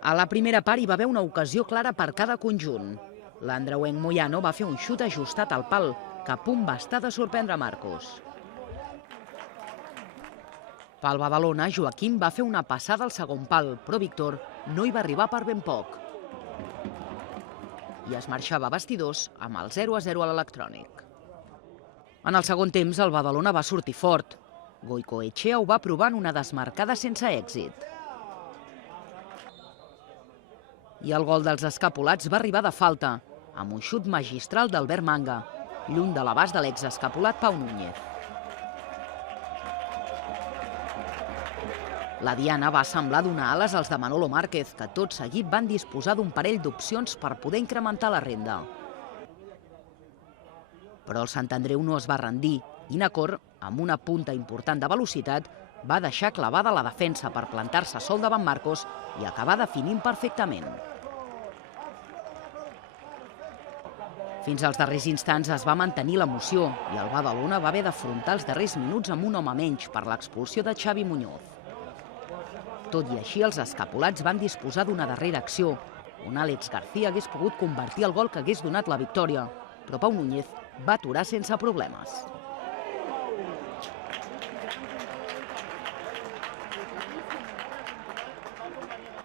A la primera part hi va haver una ocasió clara per cada conjunt. L'andreuenc Moyano va fer un xut ajustat al pal, que a punt va estar de sorprendre Marcos. Pel Badalona, Joaquim va fer una passada al segon pal, però Víctor no hi va arribar per ben poc. I es marxava a vestidors amb el 0-0 a l'electrònic. En el segon temps, el Badalona va sortir fort. Goicoechea ho va provar en una desmarcada sense èxit. I el gol dels escapulats va arribar de falta, amb un xut magistral d'Albert Manga, lluny de l'abast de l'exescapulat Pau Núñez. La diana va semblar donar ales als de Manolo Márquez, que tot seguit van disposar d'un parell d'opcions per poder incrementar la renda. Però el Sant Andreu no es va rendir i Nacor, amb una punta important de velocitat, va deixar clavada la defensa per plantar-se sol davant Marcos i acabar definint perfectament. Fins als darrers instants es va mantenir l'emoció i el Badalona va haver d'afrontar els darrers minuts amb un home menys per l'expulsió de Xavi Muñoz. Tot i així, els escapulats van disposar d'una darrera acció, on Àlex García hagués pogut convertir el gol que hagués donat la victòria, però Pau Núñez va aturar sense problemes.